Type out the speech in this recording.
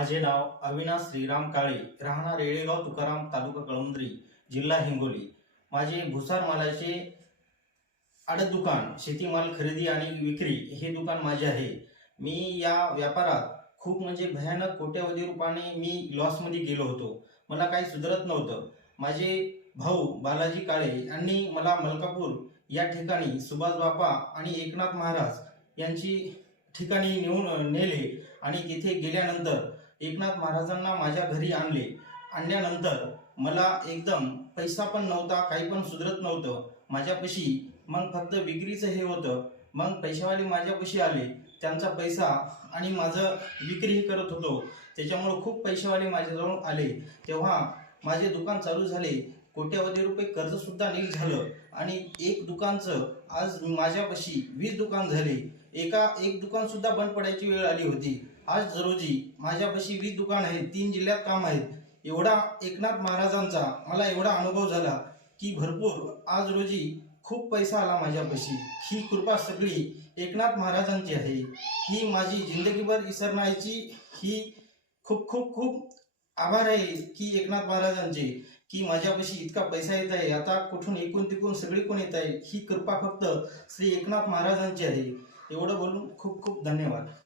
माझे नाव अविनाश श्रीराम काळे, राहणार रेडेगाव तुकाराम, तालुका कळमनुरी, जिल्हा हिंगोली। माझे भुसार मालाचे आडत दुकान, शेतीमाल खरेदी आणि विक्री हे दुकान माझे आहे। मी या व्यापारात खूप भयानक कोट्यवधी रुपयाने मी लॉसमध्ये गेलो होतो। मला काही सुधरत नव्हतं। माझे भाऊ बालाजी काळे यांनी मला मलकापूर या ठिकाणी सुभाष बापा आणि एकनाथ महाराज यांची ठिकाणी नेले आणि तिथे गेल्यानंतर एकनाथ महाराजांना माझ्या घरी आणल्यानंतर मला एकदम पैसा पण नव्हता, काही पण सुधरत नव्हतं माझ्यापाशी। मग फक्त विक्रीचं हे होतं। मग पैशावाले माझ्यापाशी आले, त्यांचा पैसा आणि माझं विक्रीही करत होतो, त्याच्यामुळे खूप पैशावाले माझ्याजवळ आले। तेव्हा माझे दुकान चालू झाले, कोट्यवधी रुपये कर्ज सुद्धा नील झालं आणि एक दुकानचं आज माझ्यापाशी 20 दुकान झाले। एक दुकान सुद्धा बंद पडायची वेळ आली होती। आज रोजी माझ्यापाशी 20 दुकान आहेत, 3 जिल्ह्यात काम आहेत। एवढा एकनाथ महाराजांचा मला एवढा अनुभव झाला की भरपूर आज रोजी खूप पैसा आला माझ्यापाशी। ही कृपा सगळी एकनाथ महाराजांची आहे। ही माझी जिंदगीभर विसरण्याची ही खूप खूप खूप आभार आहे की एकनाथ महाराजांचे, की माझ्यापाशी इतका पैसा येत आहे। आता कुठून एकूण तिकून सगळीकडून येत आहे। ही कृपा फक्त श्री एकनाथ महाराजांची आहे। एवढं बोलून खूप खूप धन्यवाद।